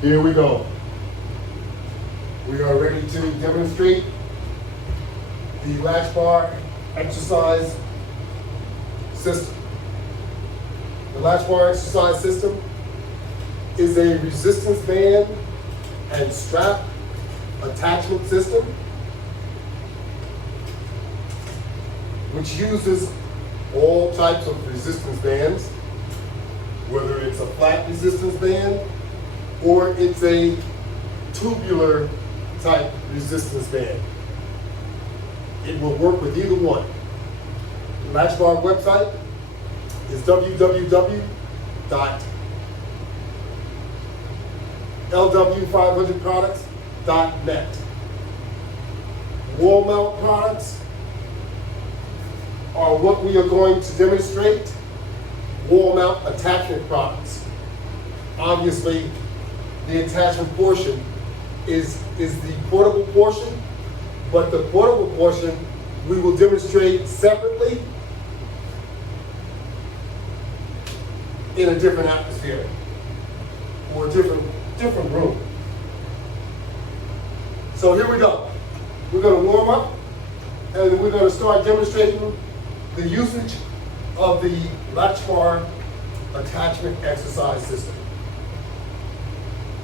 Here we go. We are ready to demonstrate the latch bar exercise system. The latch bar exercise system is a resistance band and strap attachment system which uses all types of resistance bands, whether it's a flat resistance band or it's a tubular type resistance band. It will work with either one. The Latchbar website is www.LW500products.net. Wall mount products are what we are going to demonstrate. Wall mount attachment products. Obviously, the attachment portion is the portable portion, but the portable portion we will demonstrate separately in a different atmosphere or a different room. So here we go. We're going to warm up and we're going to start demonstrating the usage of the Latchbar attachment exercise system.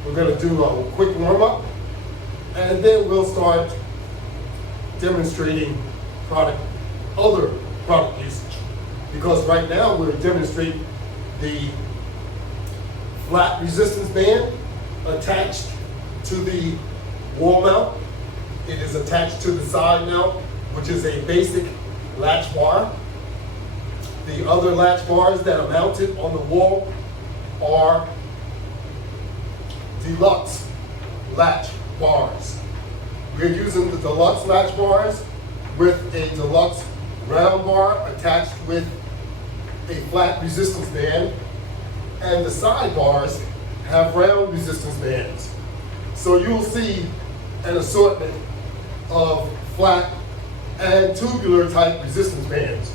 We're going to do a quick warm up and then we'll start demonstrating other product usage. Because right now we're demonstrating the flat resistance band attached to the wall mount. It is attached to the side mount, which is a basic latch bar. The other latch bars that are mounted on the wall are deluxe latch bars. We're using the deluxe latch bars with a deluxe round bar attached with a flat resistance band, and the side bars have round resistance bands. So you'll see an assortment of flat and tubular type resistance bands.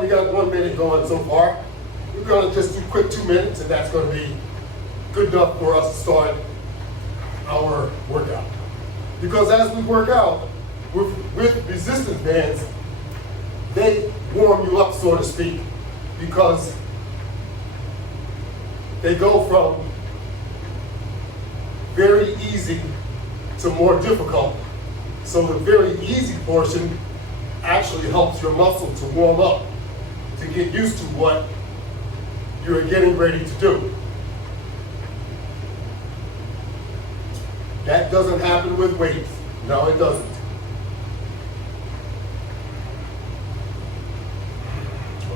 We got 1 minute going so far. We're going to just do quick 2 minutes, and that's going to be good enough for us to start our workout. Because as we work out with resistance bands, they warm you up, so to speak, because they go from very easy to more difficult. So the very easy portion actually helps your muscle to warm up, to get used to what you're getting ready to do. That doesn't happen with weights. No, it doesn't.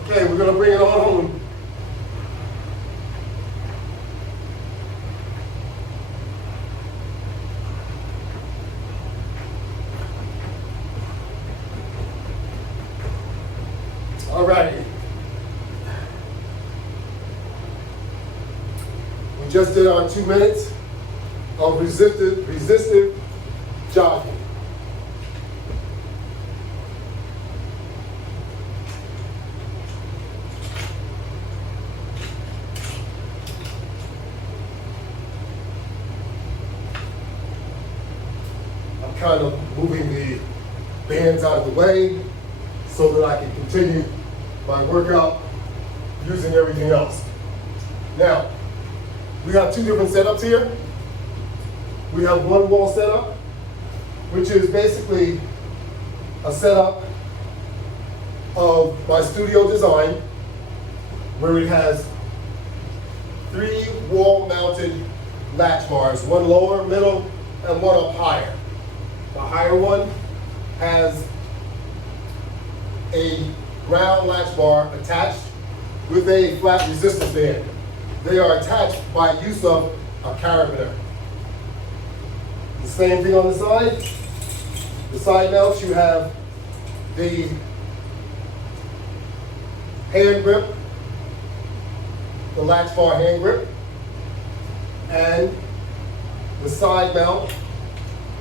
Okay, we're going to bring it on home. Alrighty. We just did our 2 minutes of resistive jogging. I'm kind of moving the bands out of the way so that I can continue my workout using everything else. Now, we have two different setups here. We have one wall setup, which is basically a setup of my studio design, where it has 3 wall-mounted latch bars, one lower, middle, and one up higher. The higher one has a round latch bar attached with a flat resistance band. They are attached by use of a carabiner. The same thing on the side. The side mounts, you have the hand grip, the latch bar hand grip, and the side mount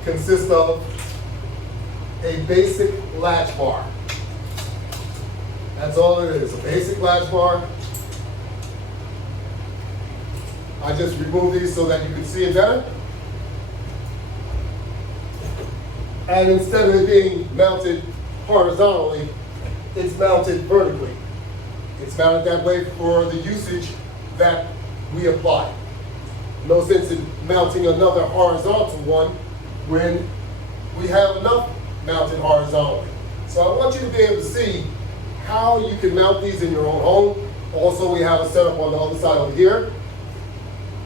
consists of a basic latch bar. That's all it is, a basic latch bar I just removed these so that you can see it better. And instead of it being mounted horizontally, it's mounted vertically. It's mounted that way for the usage that we apply. No sense in mounting another horizontal one when we have enough mounted horizontally. So I want you to be able to see how you can mount these in your own home. Also, we have a setup on the other side over here.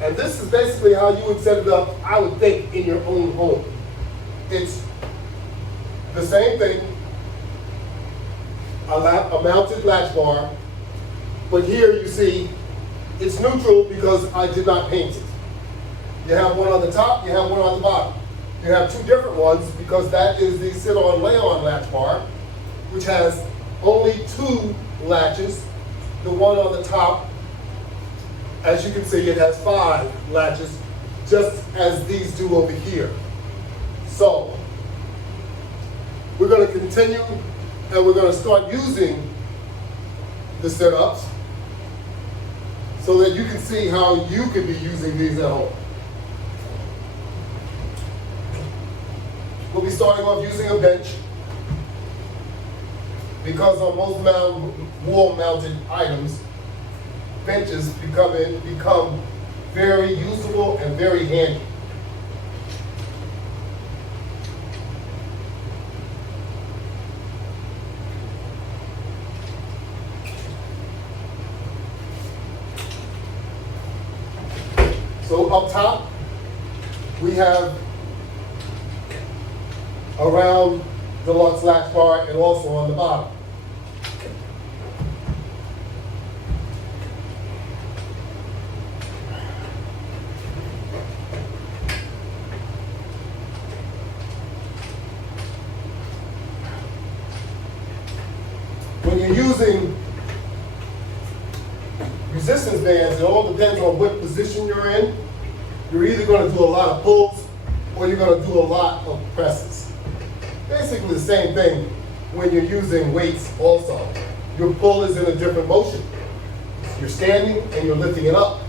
And this is basically how you would set it up, I would think, in your own home. It's the same thing, a mounted latch bar, but here you see it's neutral because I did not paint it. You have one on the top, you have one on the bottom. You have two different ones because that is the sit-on lay-on latch bar, which has only two latches. The one on the top, as you can see, it has 5 latches, just as these do over here. So, we're going to continue and we're going to start using the setups so that you can see how you can be using these at home. We'll be starting off using a bench because on most wall-mounted items, benches become very usable and very handy. So up top, we have around the latch bar and also on the bottom. When you're using resistance bands, it all depends on what position you're in. You're either going to do a lot of pulls or you're going to do a lot of presses. Basically the same thing when you're using weights also. Your pull is in a different motion. You're standing and you're lifting it up.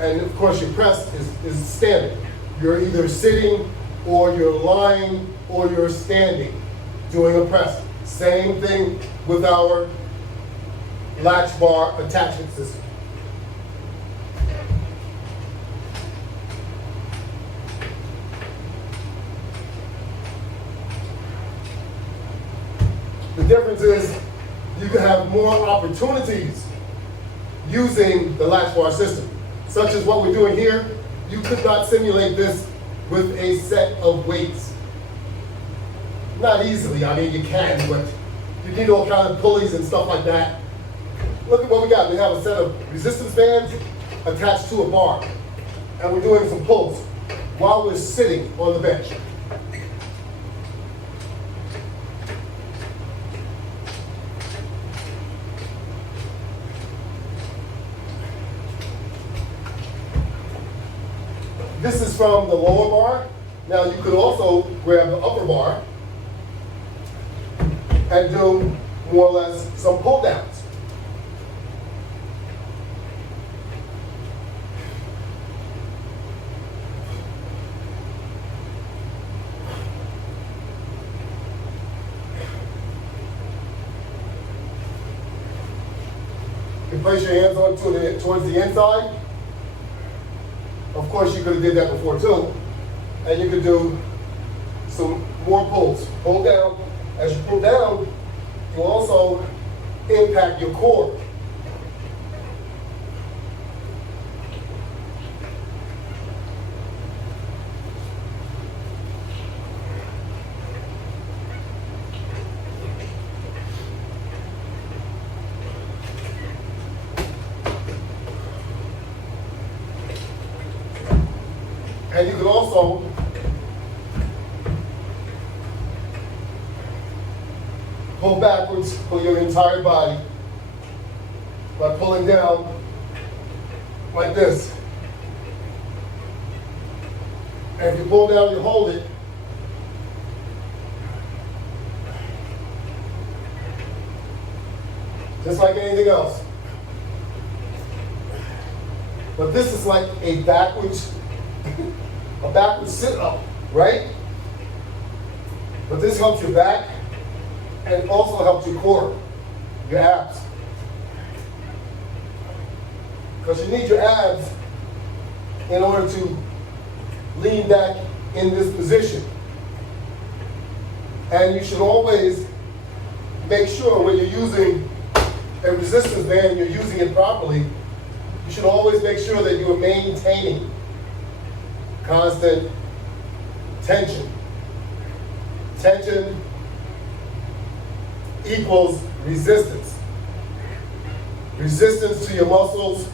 And of course your press is standing. You're either sitting or you're lying or you're standing doing a press. Same thing with our latch bar attachment system. The difference is you can have more opportunities using the latch bar system, such as what we're doing here. You could not simulate this with a set of weights. Not easily, I mean you can, but you need all kinds of pulleys and stuff like that. Look at what we got. We have a set of resistance bands attached to a bar, and we're doing some pulls while we're sitting on the bench. This is from the lower bar. Now you could also grab the upper bar and do more or less some pull downs. You place your hands on towards the inside. Of course, you could have did that before too. And you could do some more pulls. Pull down. As you pull down, you also impact your core. And you can also pull backwards for your entire body by pulling down like this. And if you pull down, you hold it. Just like anything else. But this is like a backwards, a backwards sit-up, right? But this helps your back and it also helps your core, your abs. Because you need your abs in order to lean back in this position. And you should always make sure when you're using a resistance band, you're using it properly, you should always make sure that you are maintaining constant tension. Tension equals resistance. Resistance to your muscles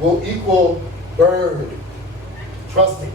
will equal burn. Trust me.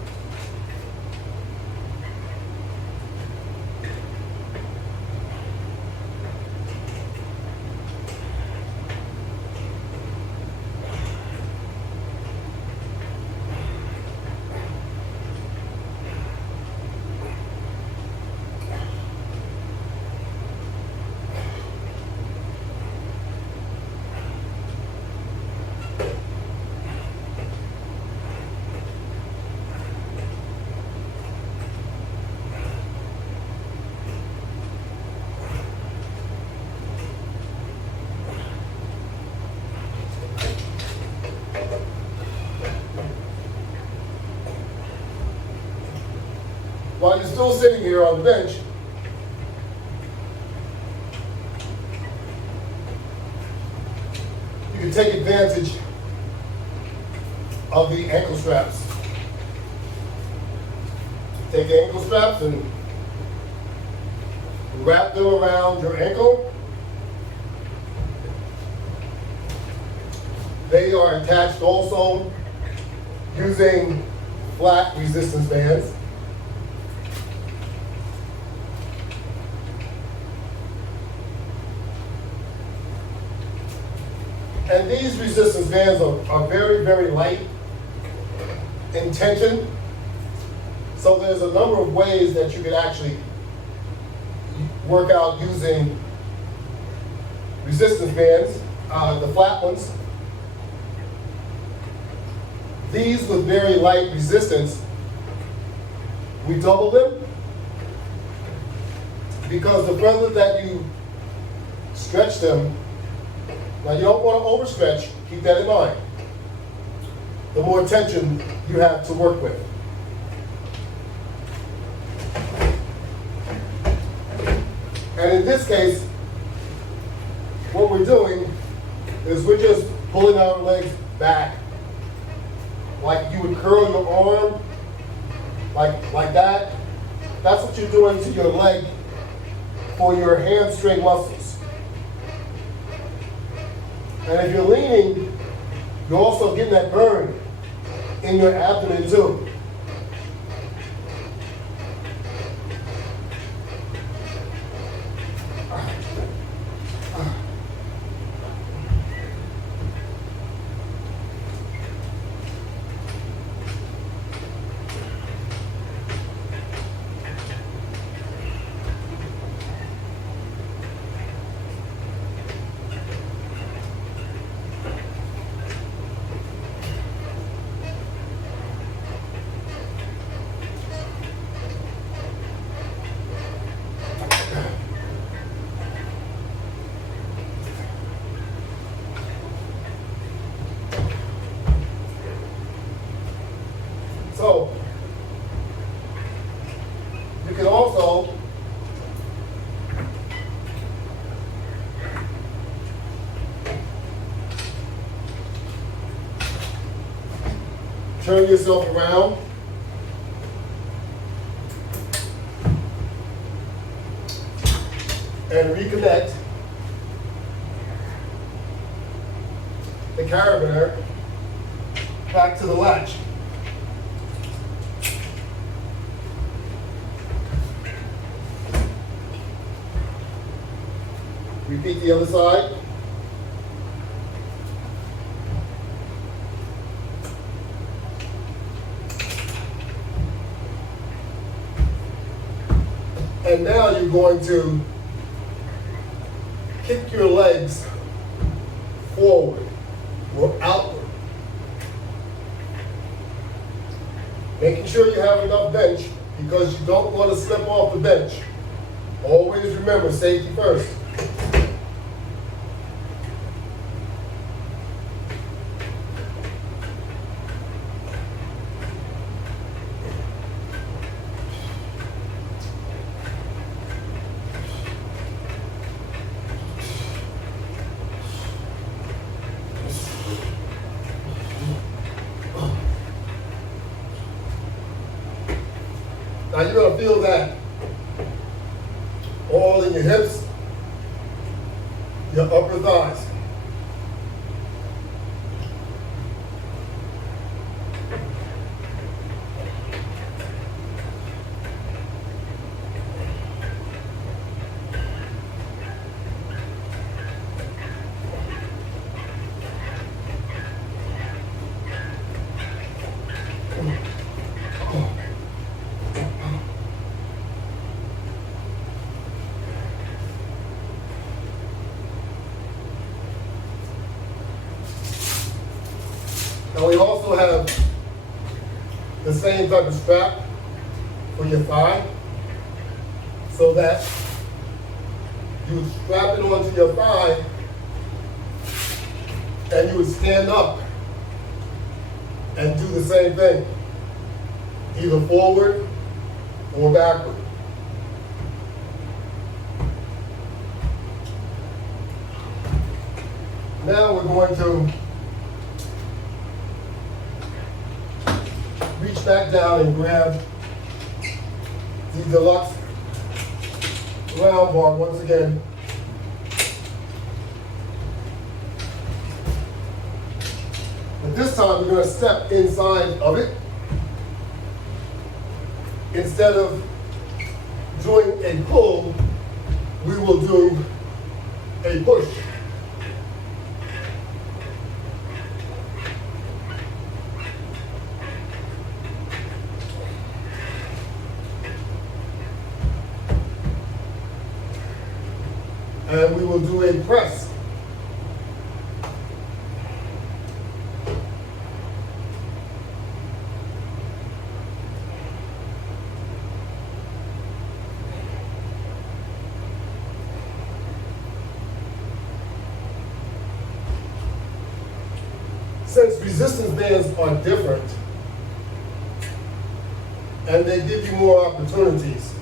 While you're still sitting here on the bench, you can take advantage of the ankle straps. Take the ankle straps and wrap them around your ankle. They are attached also using flat resistance bands. And these resistance bands are very, very light in tension. So there's a number of ways that you could actually work out using resistance bands, the flat ones. These with very light resistance, we double them because the further that you stretch them, now you don't want to overstretch, keep that in mind. The more tension you have to work with. And in this case, what we're doing is we're just pulling our legs back. Like you would curl your arm, like that. That's what you're doing to your leg for your hamstring muscles. And if you're leaning, you're also getting that burn in your abdomen too. So, you can also turn yourself around and reconnect the carabiner back to the latch. Repeat the other side. And now you're going to kick your legs forward or outward. Making sure you have enough bench because you don't want to slip off the bench. Always remember, safety first. Now you're going to feel that all in your hips, your upper thighs. Now we also have the same type of strap for your thigh, so that you would strap it onto your thigh and you would stand up and do the same thing, either forward or backward. Now we're going to reach back down and grab the deluxe round bar once again. But this time we're going to step inside of it. Instead of doing a pull, we will do a push. And we will do a press. Since resistance bands are different and they give you more opportunities,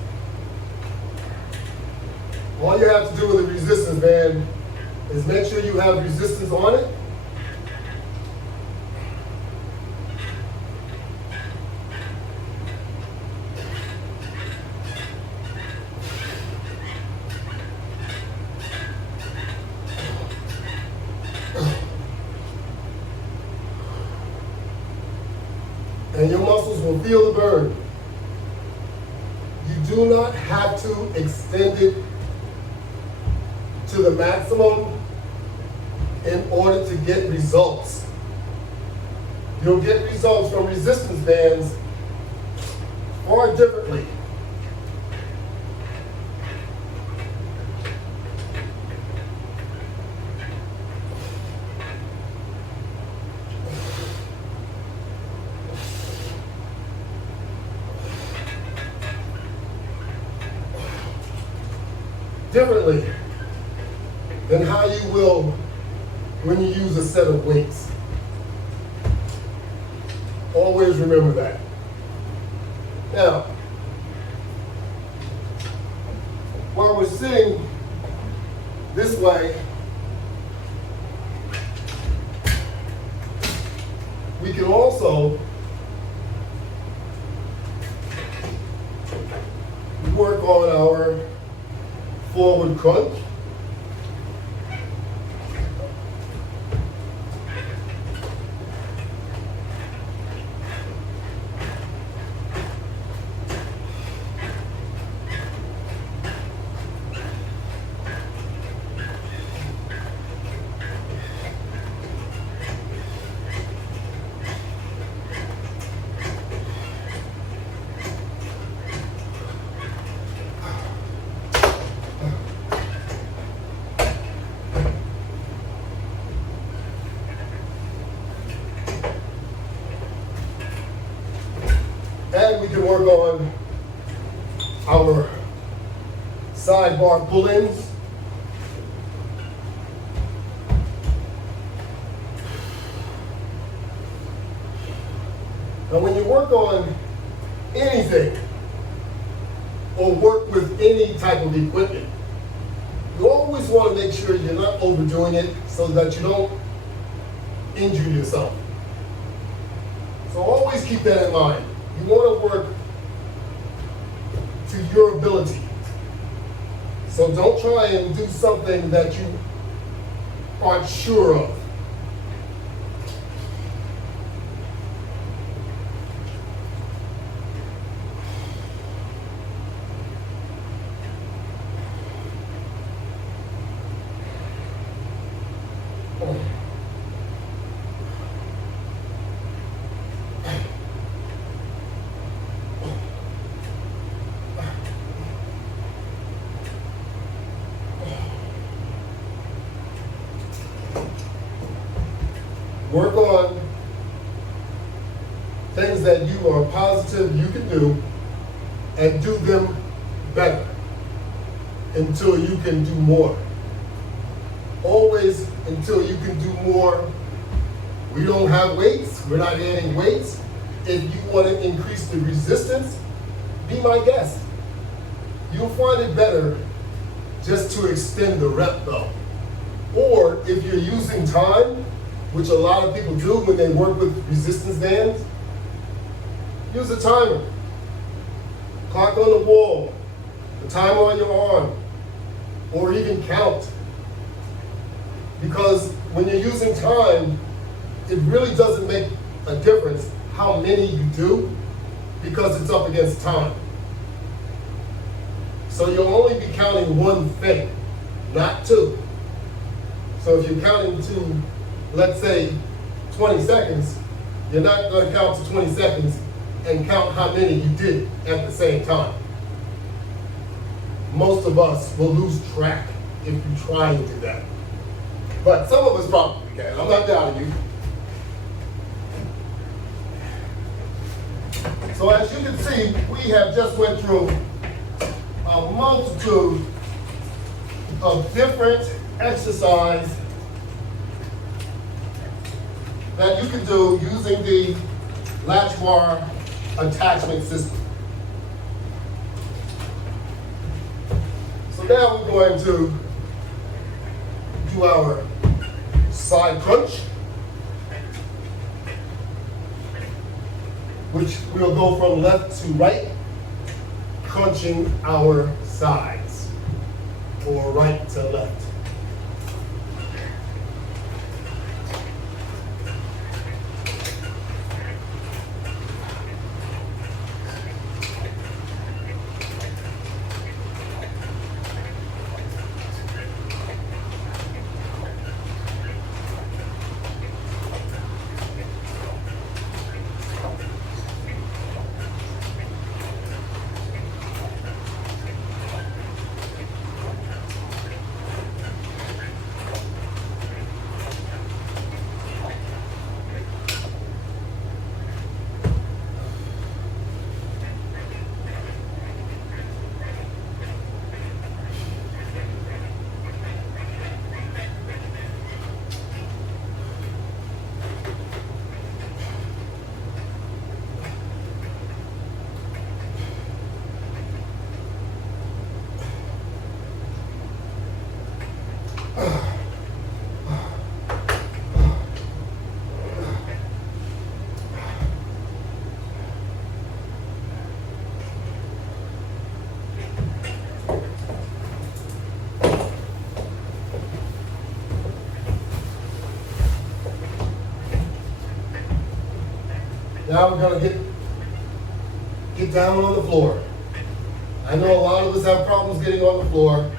all you have to do with a resistance band is make sure you have resistance on it. And your muscles will feel the burn. You do not have to extend it to the maximum in order to get results. You'll get results from resistance bands far differently. Differently than how you will when you use a set of weights. Always remember that. Now, while we're sitting this way, we can also work on our forward crunch. can work on our sidebar pull-ins. Now when you work on anything or work with any type of equipment, you always want to make sure you're not overdoing it so that you don't injure yourself. So always keep that in mind. You want to work to your ability. So don't try and do something that you aren't sure of. Work on things that you are positive you can do and do them better until you can do more. Always until you can do more. We don't have weights, we're not adding weights. If you want to increase the resistance, be my guest. You'll find it better just to extend the rep though. Or if you're using time, which a lot of people do when they work with resistance bands, use a timer. Clock on the wall, the timer on your arm, or even count. Because when you're using time, it really doesn't make a difference how many you do because it's up against time. So you'll only be counting one thing, not two. So if you're counting to, let's say, 20 seconds, you're not going to count to 20 seconds and count how many you did at the same time. Most of us will lose track if you try and do that. But some of us probably can. I'm not doubting you. So as you can see, we have just went through a multitude of different exercises that you can do using the Latchbar attachment system. So now we're going to do our side crunch, which we'll go from left to right, crunching our sides, or right to left. Now we're going to get down on the floor. I know a lot of us have problems getting on the floor,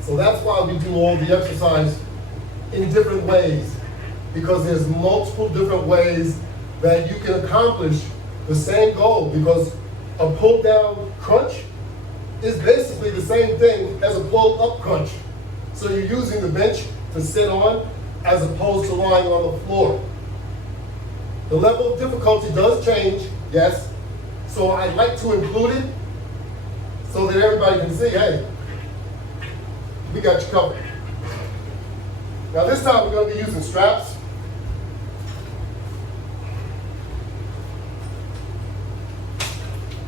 so that's why we do all the exercise in different ways, because there's multiple different ways that you can accomplish the same goal, because a pull down crunch is basically the same thing as a pull up crunch. So you're using the bench to sit on as opposed to lying on the floor. The level of difficulty does change, yes. So I like to include it so that everybody can see, hey, we got you covered. Now this time we're going to be using straps.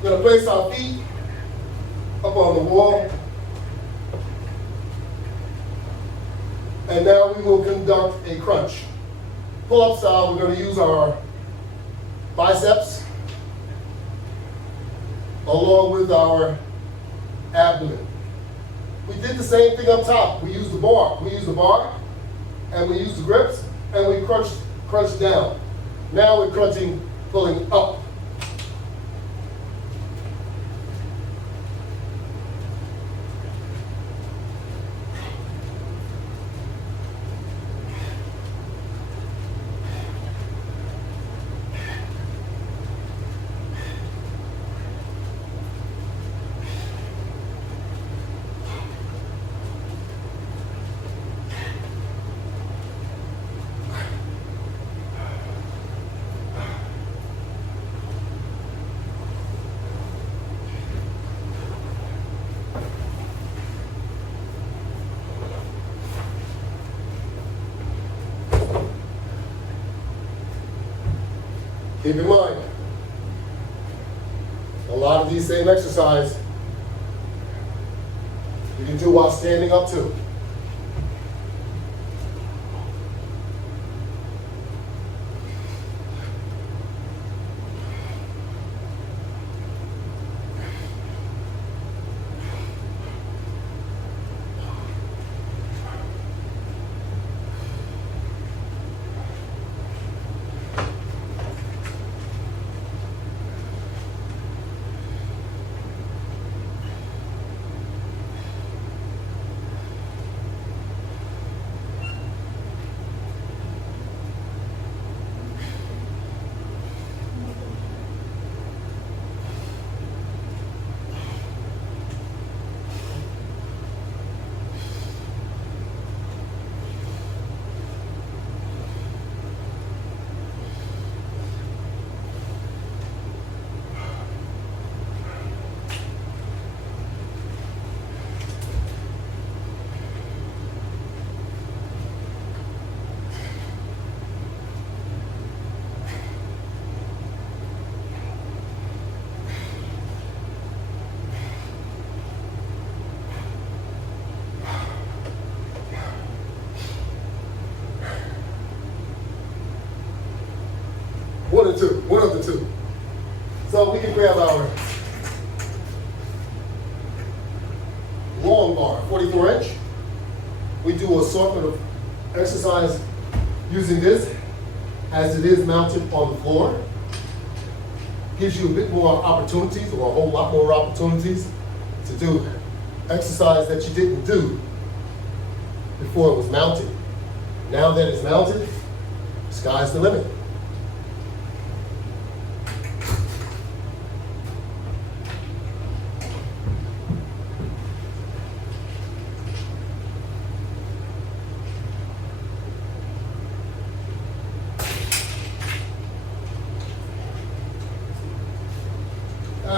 We're going to place our feet up on the wall. And now we will conduct a crunch. Pull-up style, we're going to use our biceps along with our abdomen. We did the same thing up top. We used the bar. We used the bar, and we used the grips, and we crunched down. Now we're crunching, pulling up. Keep in mind, a lot of these same exercises you can do while standing up too. One of the two. So we can grab our long bar, 44-inch. We do an assortment of exercise using this as it is mounted on the floor. Gives you a bit more opportunities, or a whole lot more opportunities to do exercise that you didn't do before it was mounted. Now that it's mounted, sky's the limit.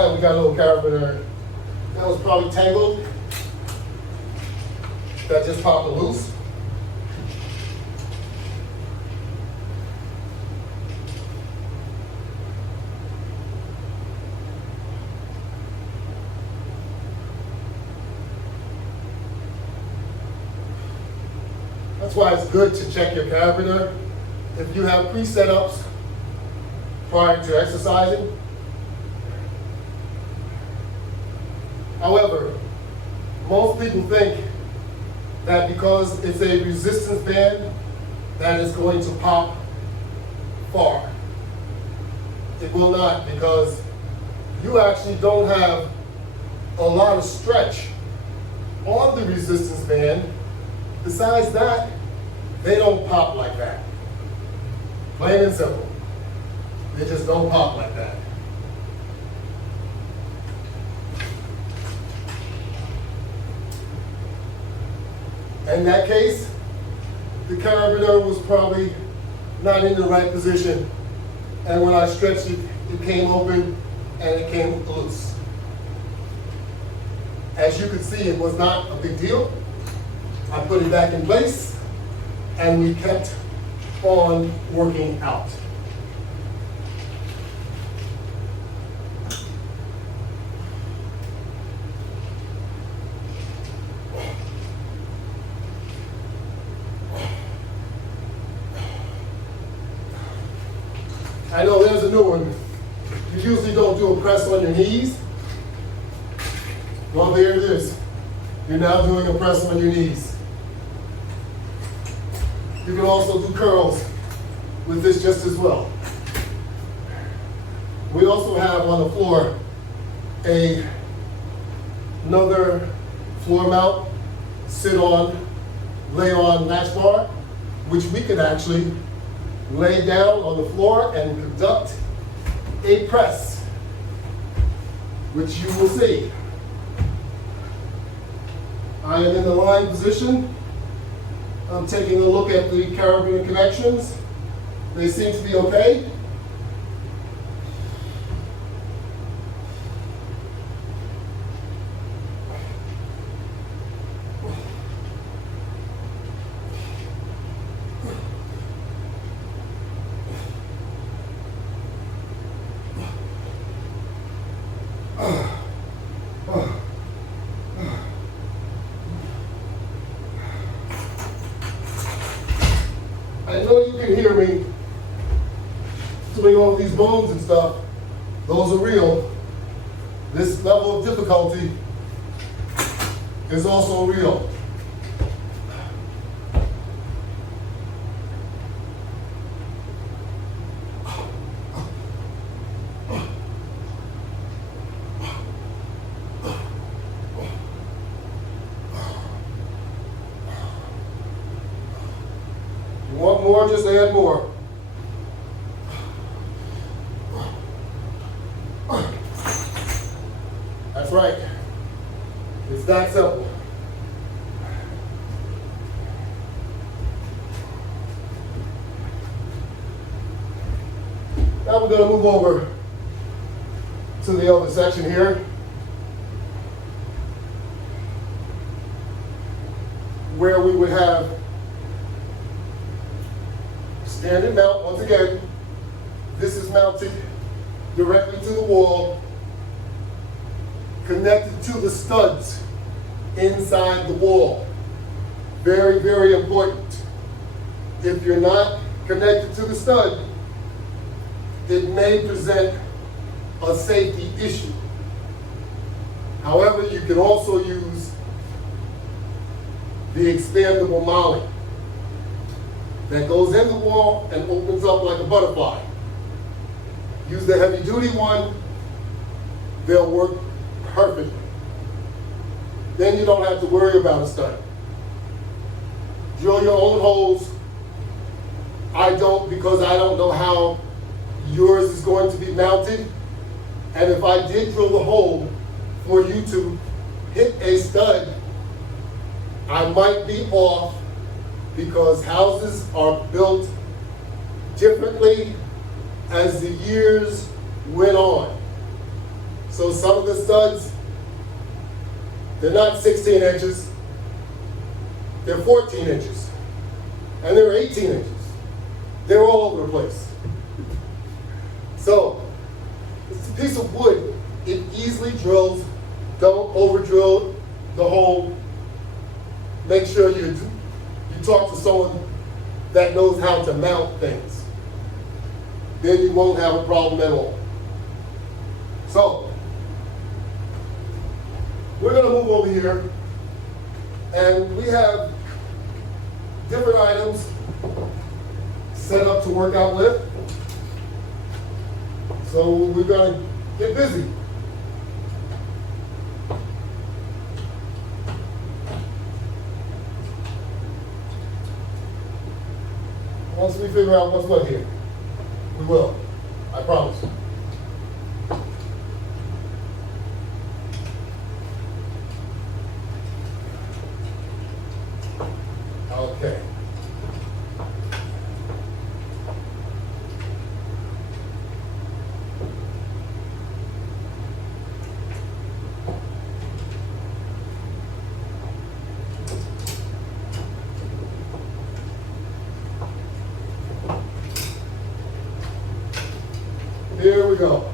We got a little carabiner that was probably tangled, that just popped loose. That's why it's good to check your carabiner. If you have pre-setups prior to exercising. However, most people think that because it's a resistance band, that it's going to pop far. It will not, because you actually don't have a lot of stretch on the resistance band. Besides that, they don't pop like that. Plain and simple. They just don't pop like that. In that case, the carabiner was probably not in the right position. And when I stretched it, it came open and it came loose. As you can see, it was not a big deal. I put it back in place, and we kept on working out. I know there's a new one. You usually don't do a press on your knees. Well, there it is. You're now doing a press on your knees. You can also do curls with this just as well. We also have on the floor another floor mount, sit on, lay on latch bar, which we can actually lay down on the floor and conduct a press, which you will see. I am in the lying position. I'm taking a look at the carabiner connections. They seem to be okay. I know you can hear me doing all these bones and stuff. Those are real. This level of difficulty is also real. You want more, just add more. That's right. It's that simple. Now we're going to move over to the other section here, where we would have standard mount. Once again, this is mounted directly to the wall, connected to the studs inside the wall. Very, very important. If you're not connected to the stud, it may present a safety issue. However, you can also use the expandable mounting that goes in the wall and opens up like a butterfly. Use the heavy duty one, they'll work perfectly. Then you don't have to worry about a stud. Drill your own holes. I don't, because I don't know how yours is going to be mounted. And if I did drill the hole for you to hit a stud, I might be off, because houses are built differently as the years went on. So some of the studs, they're not 16 inches, they're 14 inches, and they're 18 inches. They're all over the place. So, it's a piece of wood. It easily drills. Don't over drill the hole. Make sure you talk to someone that knows how to mount things. Then you won't have a problem at all. So, we're going to move over here, and we have different items set up to work out with. So we're going to get busy. Once we figure out what's what here, we will. I promise. Okay. Here we go.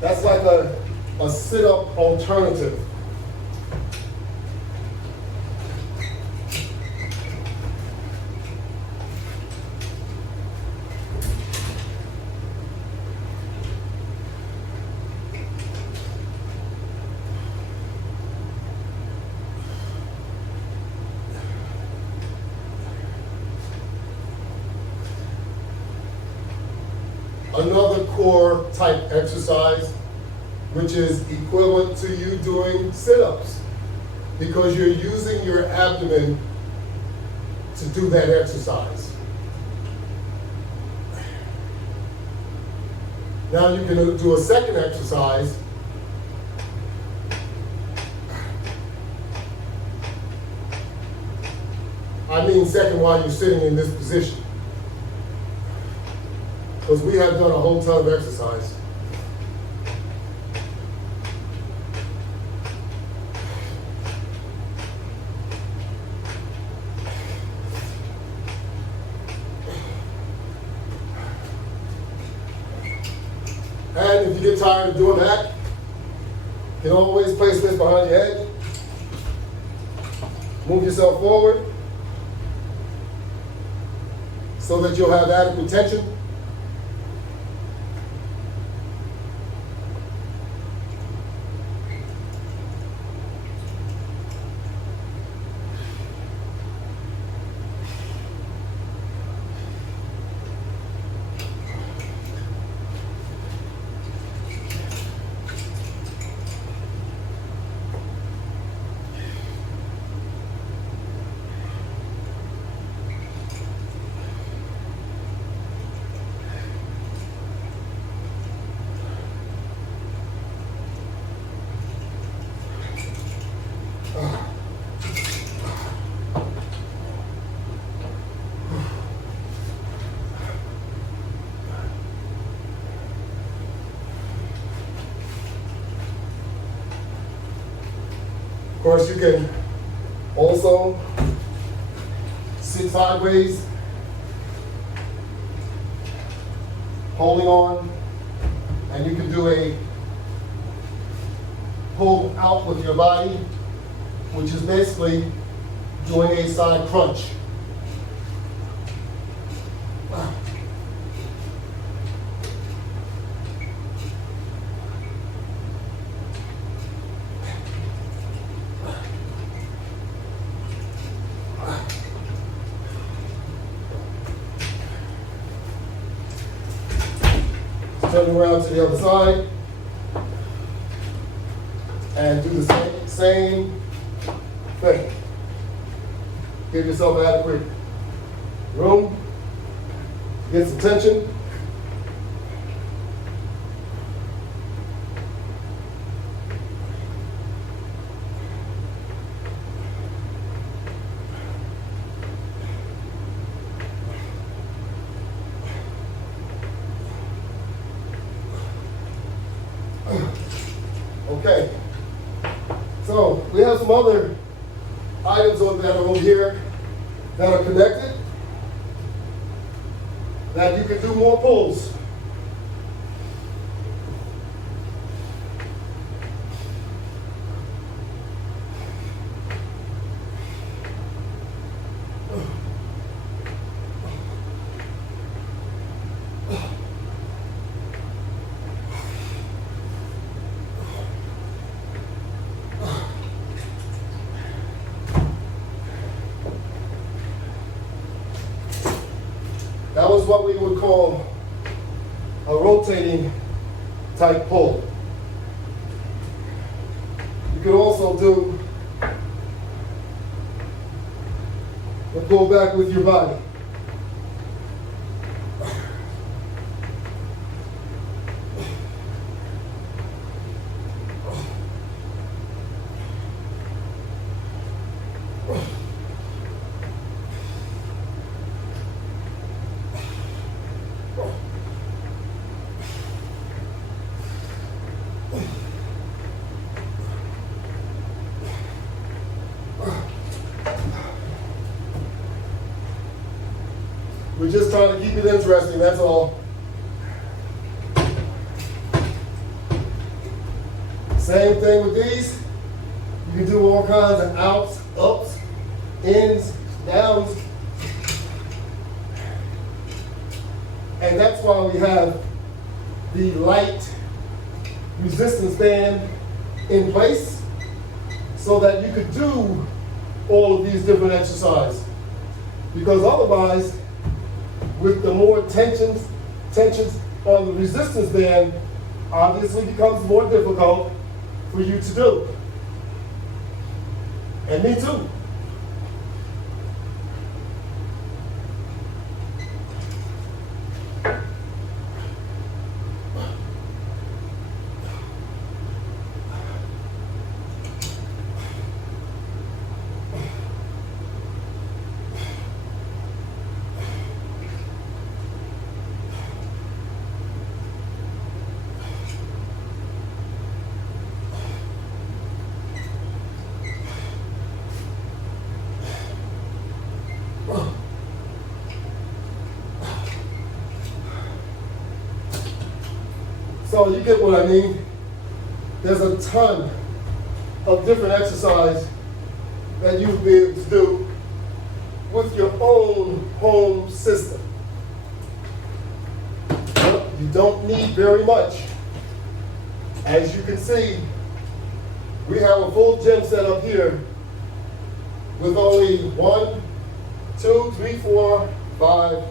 That's like a sit-up alternative. Another core type exercise, which is equivalent to you doing sit-ups, because you're using your abdomen to do that exercise. Now you can do a second exercise. I mean second while you're sitting in this position, because we have done a whole ton of exercise. And if you get tired of doing that, you can always place this behind your head. Move yourself forward so that you'll have adequate tension. Of course, you can also sit sideways, holding on, and you can do a pull out with your body, which is basically doing a side crunch. Turn around to the other side and do the same thing. Give yourself adequate room, get some tension. Okay, so we have some other items that are over here that are connected, that you can do more pulls. That was what we would call a rotating type pull. You can also do a pull back with your body. We're just trying to keep it interesting, that's all. Same thing with these. You can do all kinds of outs, ups, ins, downs. And that's why we have the light resistance band in place so that you could do all of these different exercises. Because otherwise, with the more tensions on the resistance band, obviously becomes more difficult for you to do. And me too. So you get what I mean? There's a ton of different exercise that you'll be able to do with your own home system. You don't need very much. As you can see, we have a full gym set up here with only 1, 2, 3, 4, 5,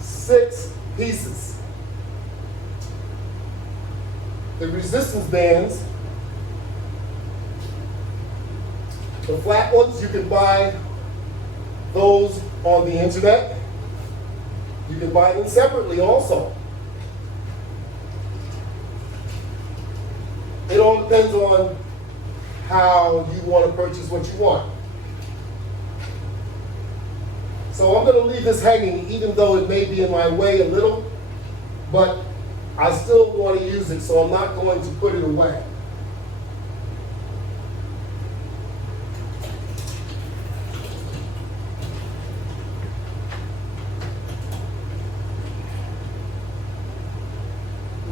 6 pieces. The resistance bands, the flat ones, you can buy those on the internet. You can buy them separately also. It all depends on how you want to purchase what you want. So I'm going to leave this hanging, even though it may be in my way a little, but I still want to use it, so I'm not going to put it away.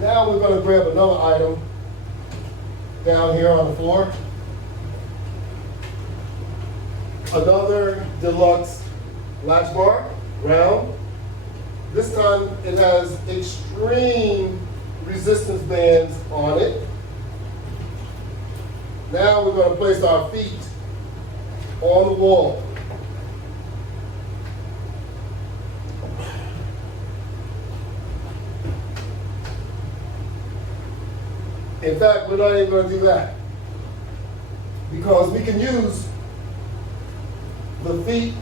Now we're going to grab another item down here on the floor. Another deluxe latch bar, round. This time it has extreme resistance bands on it. Now we're going to place our feet on the wall. In fact, we're not even going to do that because we can use the feet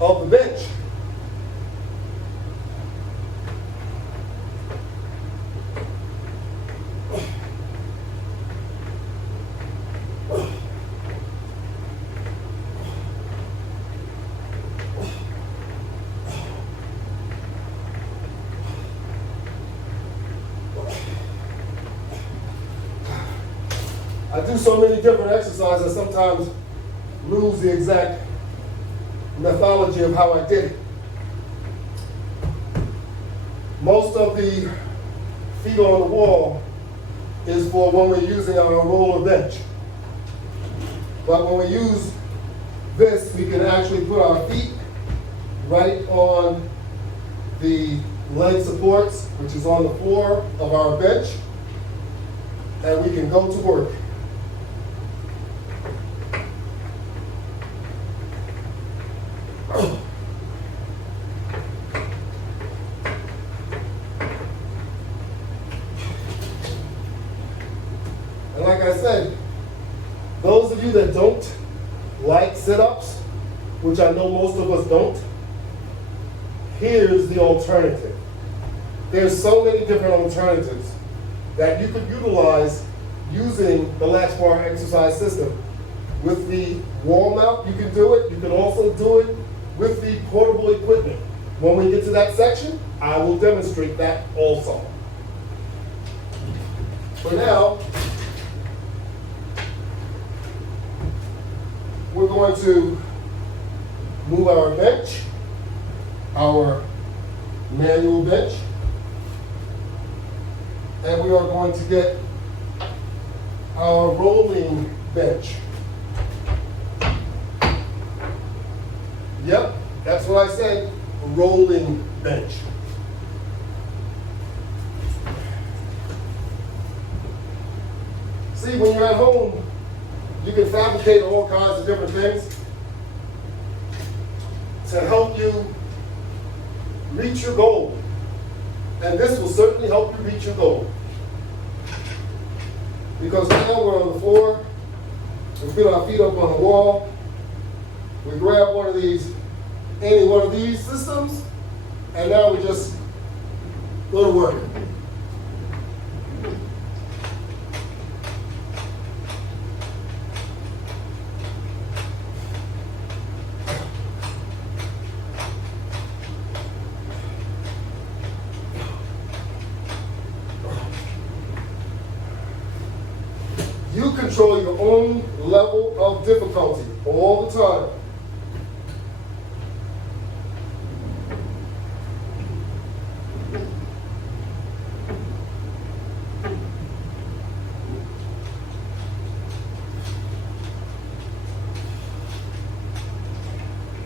of the bench. I do so many different exercises, I sometimes lose the exact methodology of how I did it. Most of the feet on the wall is for when we're using our roller bench. But when we use this, we can actually put our feet right on the leg supports, which is on the floor of our bench, and we can go to work. you that don't like sit-ups, which I know most of us don't, here's the alternative. There's so many different alternatives that you could utilize using the Latchbar exercise system. With the wall mount, you can do it. You can also do it with the portable equipment. When we get to that section, I will demonstrate that also. For now, we're going to move our bench, our manual bench, and we are going to get our rolling bench. Yep, that's what I said, a rolling bench. See, when you're at home, you can fabricate all kinds of different things to help you reach your goal. And this will certainly help you reach your goal. Because now we're on the floor, we put our feet up on the wall, we grab one of these, any one of these systems, and now we just go to work. You control your own level of difficulty all the time.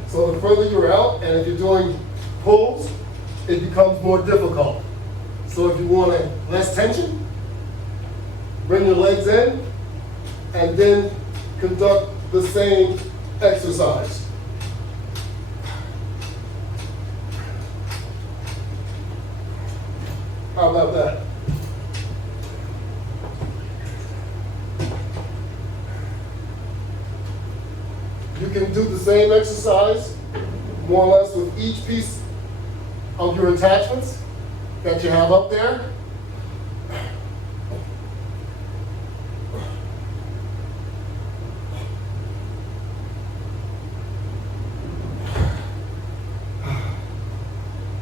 So the further you're out, and if you're doing pulls, it becomes more difficult. So if you want less tension, bring your legs in, and then conduct the same exercise. How about that? You can do the same exercise, more or less, with each piece of your attachments that you have up there.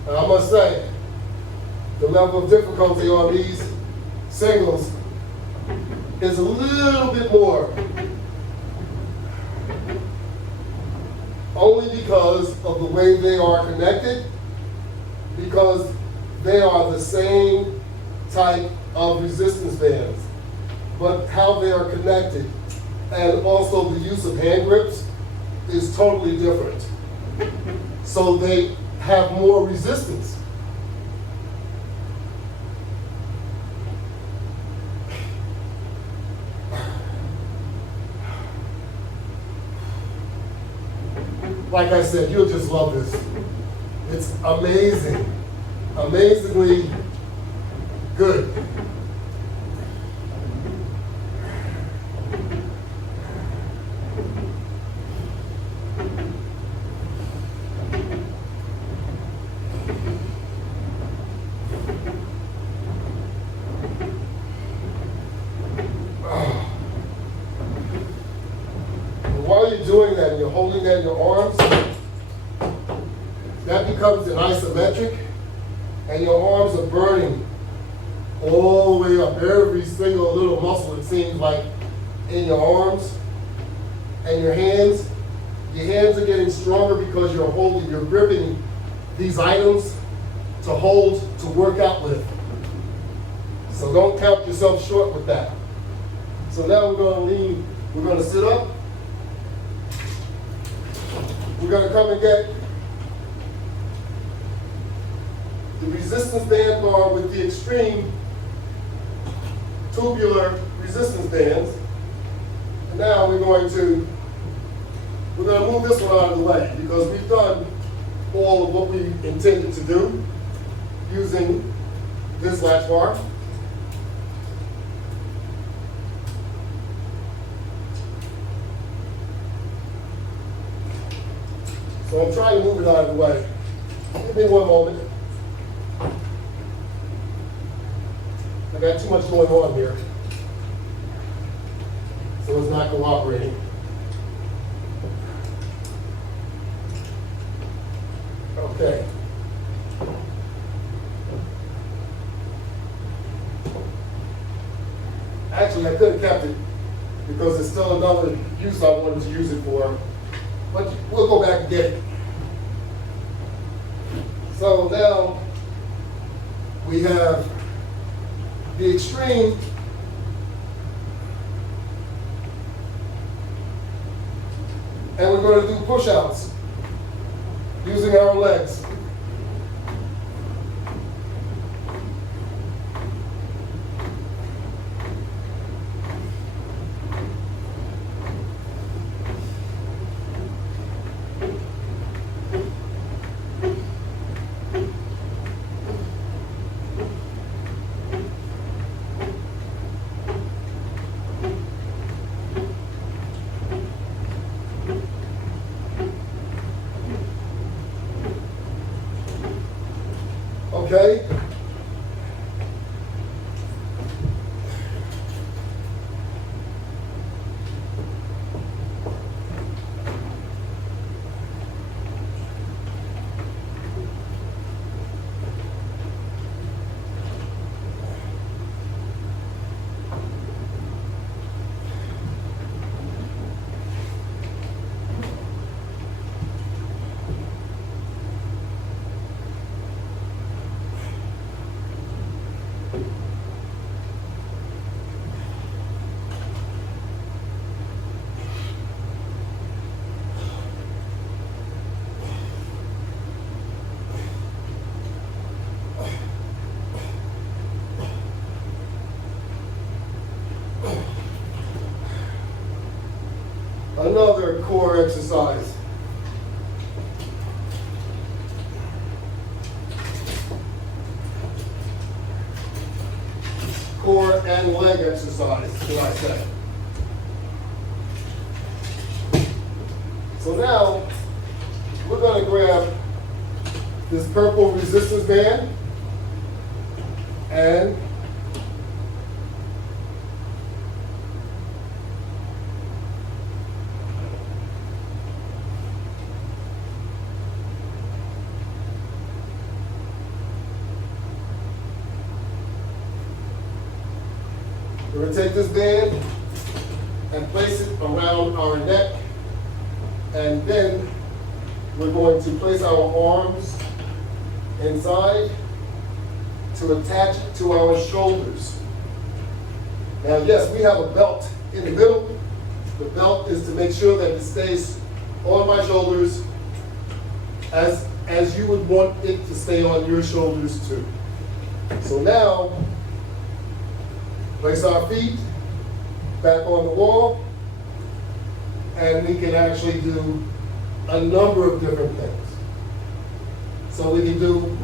And I must say, the level of difficulty on these singles is a little bit more, only because of the way they are connected, because they are the same type of resistance bands, but how they are connected and also the use of hand grips is totally different. So they have more resistance. Like I said, you'll just love this. It's amazing, amazingly good. While you're doing that and you're holding that in your arms, that becomes an isometric, and your arms are burning all the way up. Every single little muscle, it seems like, in your arms and your hands. Your hands are getting stronger because you're gripping these items to hold, to work out with. So don't count yourself short with that. So now we're going to sit up. We're going to come and get the resistance band bar with the extreme tubular resistance bands. And now we're going to move this one out of the way because we've done all of what we intended to do using this latch bar. So I'm trying to move it out of the way. Give me one moment. I got too much going on here. So it's not cooperating. Okay. Actually, I could have kept it because there's still another use I wanted to use it for. But we'll go back and get it. So now we have the extreme and we're going to do push-outs using our legs. Okay? Another core exercise. Core and leg exercise, should I say. So now, we're going to grab this purple resistance band and we're going to take this band and place it around our neck, and then we're going to place our arms inside to attach to our shoulders. Now, yes, we have a belt in the middle. The belt is to make sure that it stays on my shoulders as you would want it to stay on your shoulders too. So now, place our feet back on the wall, and we can actually do a number of different things. So we can do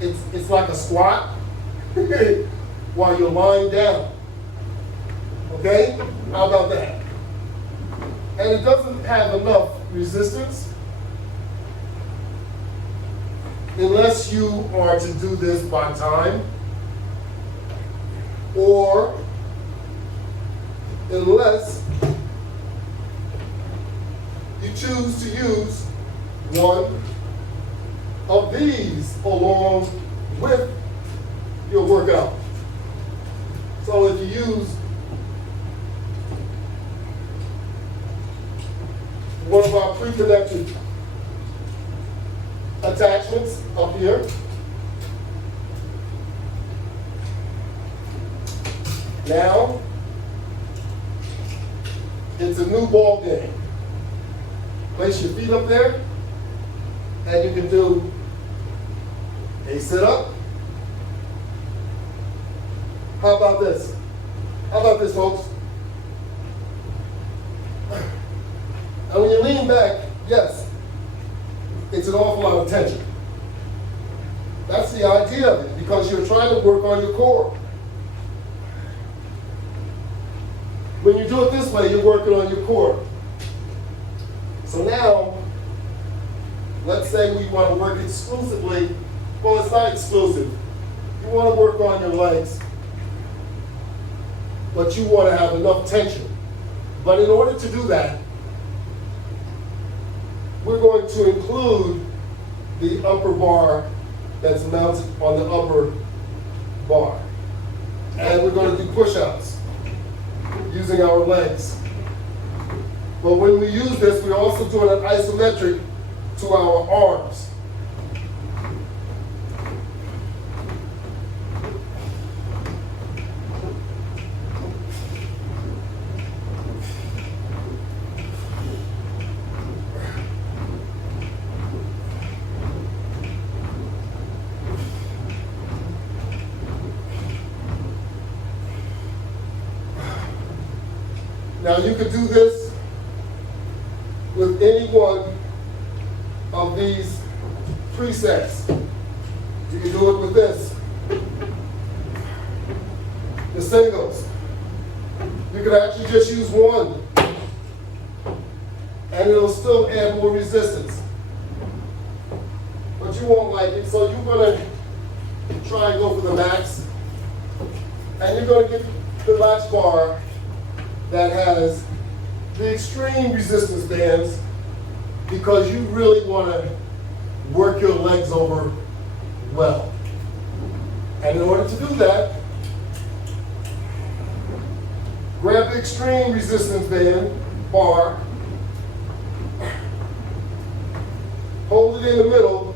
it's like a squat while you're lying down. Okay? How about that? And it doesn't have enough resistance unless you are to do this by time, or unless you choose to use one of these along with your workout. So if you use one of our pre-connected attachments up here, now it's a new ball game. Place your feet up there, and you can do a sit-up. How about this? How about this, folks? And when you lean back, yes, it's an awful lot of tension. That's the idea of it, because you're trying to work on your core. When you do it this way, you're working on your core. So now, let's say we want to work exclusively, well, it's not exclusive. You want to work on your legs, but you want to have enough tension. But in order to do that, we're going to include the upper bar that's mounted on the upper bar. And we're going to do push-ups using our legs. But when we use this, we're also doing an isometric to our arms. Now you could do this with any one of these presets. You can do it with this, the singles. You could actually just use one, and it'll still add more resistance. But you won't like it, so you're gonna try and go for the max, and you're gonna get the latch bar that has the extreme resistance bands, because you really want to work your legs over well. And in order to do that, grab the extreme resistance band bar, hold it in the middle,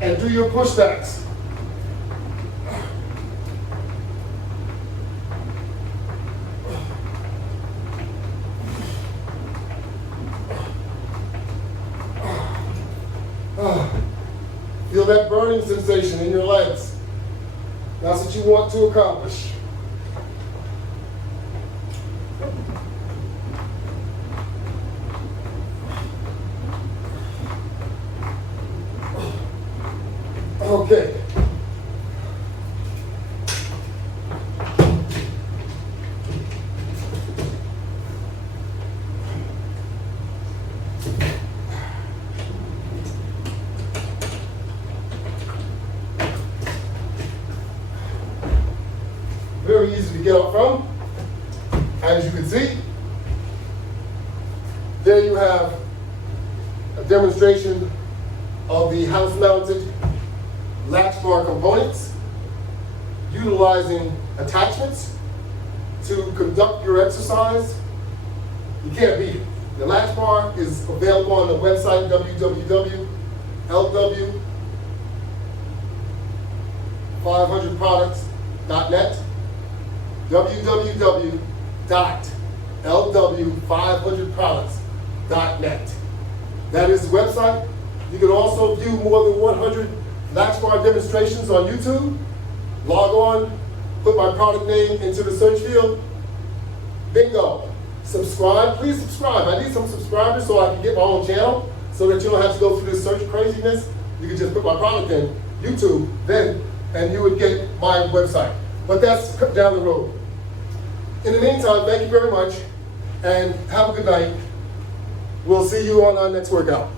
and do your pushbacks. Feel that burning sensation in your legs. That's what you want to accomplish. Okay. Very easy to get up from. As you can see, there you have a demonstration of the house-mounted latch bar components, utilizing attachments to conduct your exercise. You can't beat it. The latch bar is available on the website www.LW500products.net. www.LW500products.net. That is the website. You can also view more than 100 latch bar demonstrations on YouTube. Log on, put my product name into the search field. Bingo. Subscribe, please subscribe. I need some subscribers so I can get my own channel, so that you don't have to go through this search craziness. You can just put my product in YouTube, then, and you would get my website. But that's down the road. In the meantime, thank you very much, and have a good night. We'll see you on our next workout.